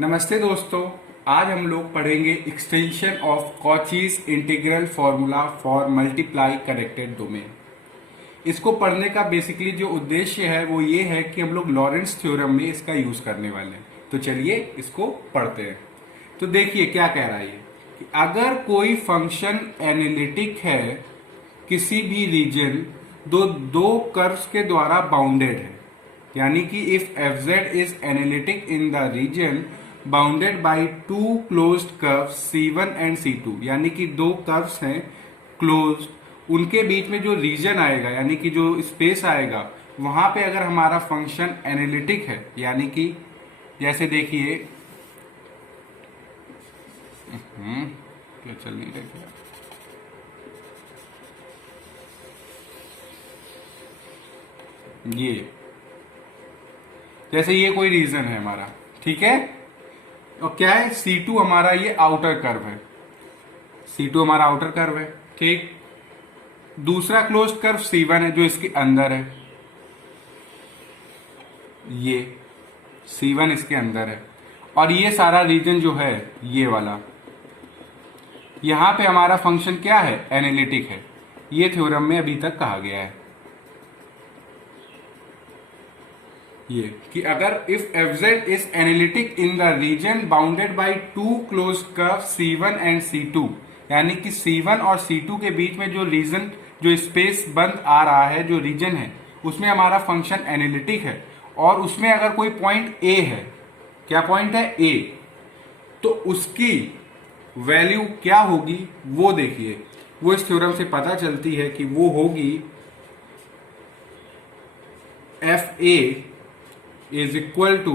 नमस्ते दोस्तों। आज हम लोग पढ़ेंगे extension of Cauchy's integral formula for multiply connected domain. इसको पढ़ने का बेसिकली जो उद्देश्य है वो ये है कि हम लोग लॉरेंट्ज थ्योरम में इसका यूज करने वाले हैं। तो चलिए इसको पढ़ते हैं। तो देखिए क्या कह रहा है ये कि अगर कोई फंक्शन एनालिटिक है किसी भी रीजन दो दो कर्व्स के द्वारा बाउंडेड है, यानी कि if F Z is analytic in the region bounded by two closed curves C1 and C2, यानी कि दो कर्व्स हैं क्लोज, उनके बीच में जो रीजन आएगा यानी कि जो स्पेस आएगा वहां पे अगर हमारा फंक्शन एनालिटिक है, यानी कि जैसे देखिए क्या चल नहीं रहा क्या, ये जैसे ये कोई रीजन है हमारा, ठीक है। और क्या है C2 हमारा ये आउटर कर्व है, C2 हमारा आउटर कर्व है, ठीक। दूसरा क्लोज्ड कर्व C1 है जो इसके अंदर है, ये C1 इसके अंदर है। और ये सारा रीजन जो है ये वाला, यहां पे हमारा फंक्शन क्या है, एनालिटिक है। ये थ्योरम में अभी तक कहा गया है ये कि अगर if F Z is analytic in the region bounded by two closed curve C1 and C2, यानी कि C1 और C2 के बीच में जो रीजन जो स्पेस बंद आ रहा है, जो रीजन है उसमें हमारा फंक्शन एनालिटिक है और उसमें अगर कोई पॉइंट A है, क्या पॉइंट है A, तो उसकी वैल्यू क्या होगी वो देखिए, वो इस थ्योरम से पता चलती है कि वो होगी F A is equal to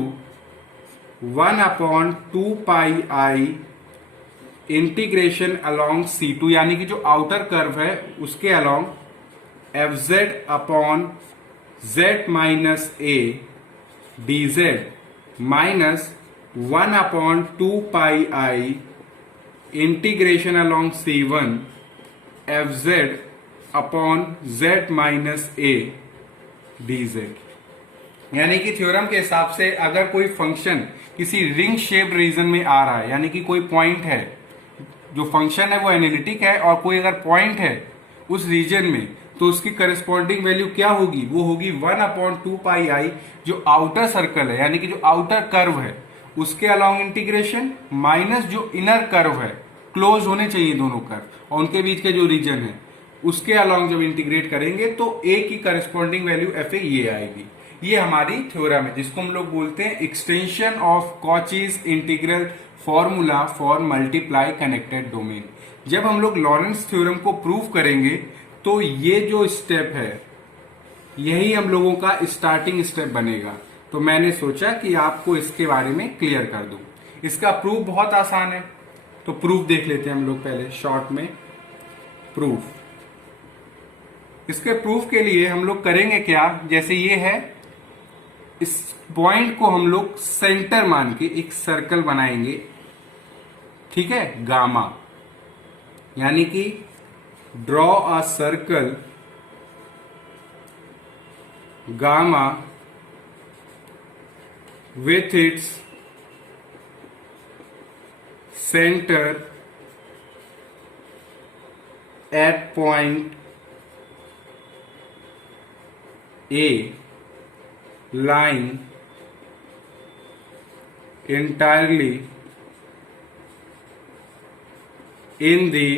1/2 pi integration along C2, यानी कि जो आउटर कर्व है उसके along F Z upon Z minus A D Z minus 1/2 pi integration along C1 F Z upon Z minus A D Z. यानी कि theorem के हिसाब से अगर कोई फंक्शन किसी रिंग शेप्ड रीजन में आ रहा है, यानी कि कोई पॉइंट है, जो फंक्शन है वो एनालिटिक है और कोई अगर पॉइंट है उस रीजन में, तो उसकी करस्पॉन्डिंग वैल्यू क्या होगी, वो होगी 1/2 पाई जो आउटर सर्कल है, यानी कि जो आउटर कर्व है उसके अलोंग इंटीग्रेशन माइनस जो इनर कर्व है, क्लोज होने चाहिए दोनों कर्व और उनके बीच के जो रीजन है उसके अलोंग जब इंटीग्रेट करेंगे तो ए की करस्पॉन्डिंग वैल्यू एफ ए ये आएगी। ये हमारी थ्योरम है जिसको हम लोग बोलते हैं extension of Cauchy's integral formula for multiply connected domain. जब हम लोग लॉरेंट्ज थ्योरम को प्रूव करेंगे तो ये जो स्टेप है यही हम लोगों का स्टार्टिंग स्टेप बनेगा। तो मैंने सोचा कि आपको इसके बारे में क्लियर कर दूं। इसका प्रूफ बहुत आसान है, तो प्रूफ देख लेते हैं हम लोग पहले शॉर्ट में। प्रूफ, इसके प्रूफ के लिए हम लोग करेंगे क्या, जैसे ये है, इस पॉइंट को हम लोग सेंटर मान के एक सर्कल बनाएंगे, ठीक है, गामा, यानी कि draw a circle gamma with its center at point A lying entirely in the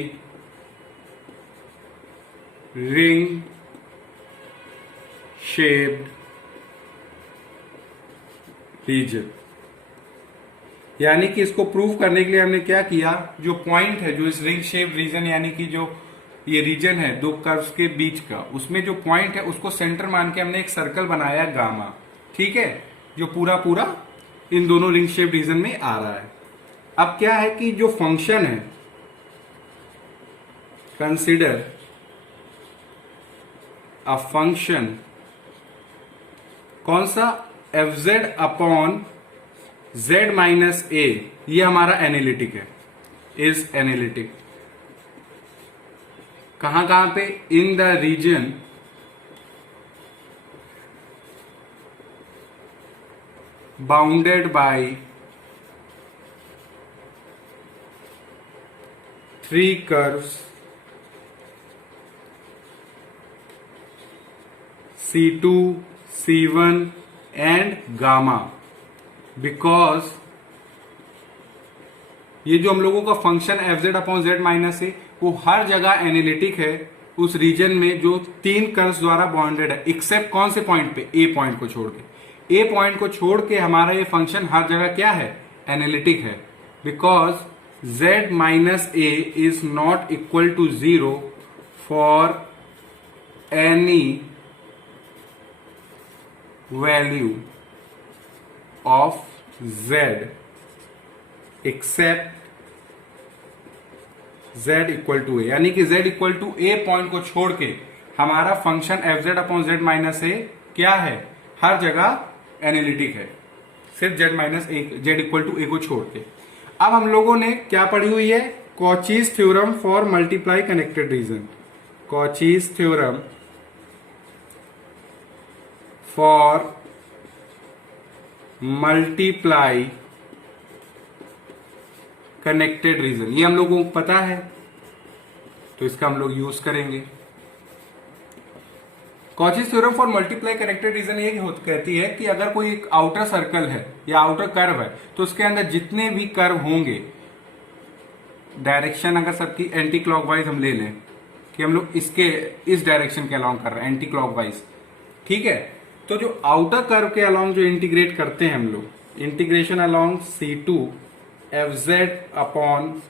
ring shaped region. यानी कि इसको प्रूव करने के लिए हमने क्या किया, जो पॉइंट है जो इस रिंग शेप रीजन, यानी कि जो ये रीजन है दो कर्व्स के बीच का, उसमें जो पॉइंट है उसको सेंटर मान के हमने एक सर्कल बनाया गामा, ठीक है, जो पूरा पूरा इन दोनों रिंग शेप रीजन में आ रहा है। अब क्या है कि जो फंक्शन है, कंसिडर अ फंक्शन, कौन सा, F Z upon Z minus A, ये हमारा एनालिटिक है, इज एनालिटिक कहां कहां पे, in the region bounded by three curves C2, C1 and gamma, because ये जो हम लोगों का function F Z upon Z minus A वो हर जगह एनालिटिक है उस रीजन में जो तीन कर्व्स द्वारा बाउंडेड है, एक्सेप्ट कौन से पॉइंट पे, ए पॉइंट को छोड़ के। ए पॉइंट को छोड़ के हमारा ये फंक्शन हर जगह क्या है, एनालिटिक है, because z minus A is not equal to 0 for any value of z except z equal to A, यानी कि z equal to A point को छोड़ के हमारा function F Z upon Z minus A क्या है, हर जगह एनालिटिक है, सिर्फ z minus A, z equal to A को छोड़ के। अब हम लोगों ने क्या पढ़ी हुई है, Cauchy's theorem for multiply connected region, Cauchy's theorem for multiply connected region, ये हम लोगों को पता है तो इसका हम लोग यूज करेंगे। Cauchy's theorem for multiply connected region ये कहती है कि अगर कोई एक आउटर सर्कल है या आउटर कर्व है तो उसके अंदर जितने भी कर्व होंगे, डायरेक्शन अगर सबकी एंटी क्लॉकवाइज हम ले लें कि हम लोग इसके इस डायरेक्शन के अलोंग कर रहे हैं एंटी क्लॉकवाइज, ठीक है, तो जो आउटर कर्व के अलोंग जो इंटीग्रेट करते हैं हम लोग, integration along C2 F Z upon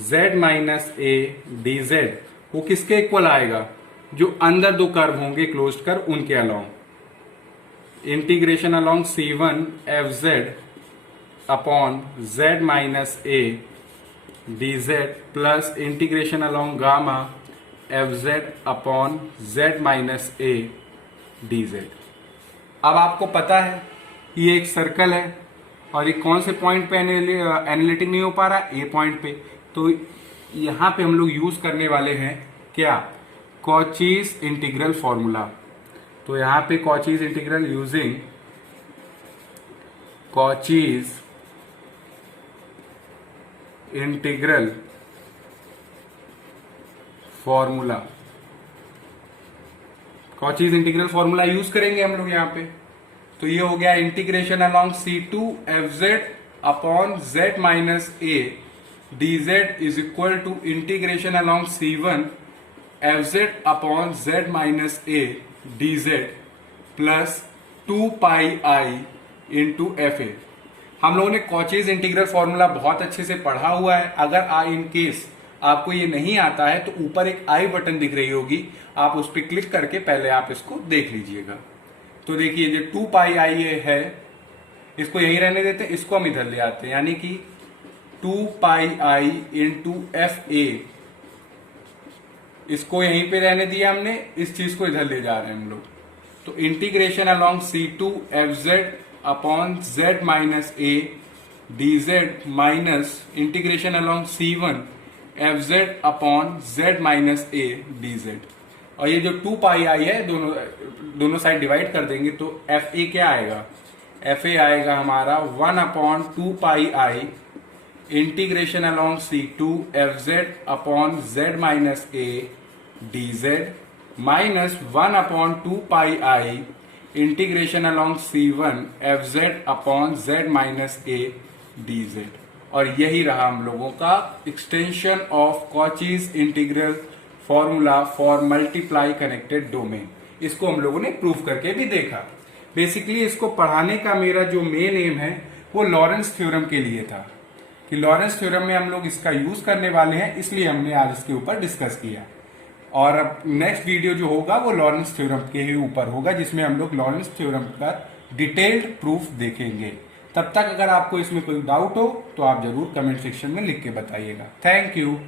Z minus A D Z, वो किसके इक्वल आएगा, जो अंदर दो कर्व होंगे क्लोज्ड कर्व उनके along. Integration along C1 F Z upon Z minus A D Z plus integration along gamma F Z upon Z minus A D Z. अब आपको पता है ये एक सर्कल है और ये कौन से पॉइंट पे एनालिटिक नहीं हो पा रहा, ए पॉइंट पे, तो यहां पे हम लोग यूज करने वाले हैं क्या, कॉचीज इंटीग्रल फॉर्मूला। तो यहां पे Cauchy's integral using Cauchy's integral formula, Cauchy's integral formula use करेंगे हम लोग यहां पे। तो ये हो गया integration along C2 F Z upon Z minus A D Z is equal to integration along C1 F Z upon Z minus A D Z plus 2 pi I into F A. हम लोगों ने Cauchy's integral formula बहुत अच्छे से पढ़ा हुआ है। अगर इन केस आपको ये नहीं आता है तो ऊपर एक आई बटन दिख रही होगी, आप उस पर क्लिक करके पहले आप इसको देख लीजिएगा। तो देखिए जो 2 पाई आई है इसको यही रहने देते हैं, इसको हम इधर ले आते हैं, यानी कि 2 पाई आई इंटू एफ ए, इसको यहीं पे रहने दिया हमने, इस चीज को इधर ले जा रहे हैं हम लोग। तो integration along C2 F Z upon Z minus A D Z minus integration along C1 F Z upon Z minus A D Z. और ये जो 2 पाई आई है दोनों साइड डिवाइड कर देंगे तो एफ ए क्या आएगा, एफ ए आएगा हमारा 1 upon 2 pi I integration along C2 F Z upon Z minus A D Z minus 1 upon 2 pi I integration along C1 F Z upon Z minus A D Z. और यही रहा हम लोगों का extension of Cauchy's integral formula for multiply connected domain. इसको हम लोगों ने प्रूफ करके भी देखा। बेसिकली इसको पढ़ाने का मेरा जो मेन एम है वो लॉरेंस थ्योरम के लिए था कि लॉरेंस थ्योरम में हम लोग इसका यूज करने वाले हैं, इसलिए हमने आज इसके ऊपर डिस्कस किया। और अब नेक्स्ट वीडियो जो होगा वो लॉरेंस थ्योरम के ही ऊपर होगा, जिसमें हम लोग लॉरेंस थ्योरम का डिटेल्ड प्रूफ देखेंगे। तब तक अगर आपको इसमें कोई डाउट हो तो आप जरूर कमेंट सेक्शन में लिख के बताइएगा। Thank you.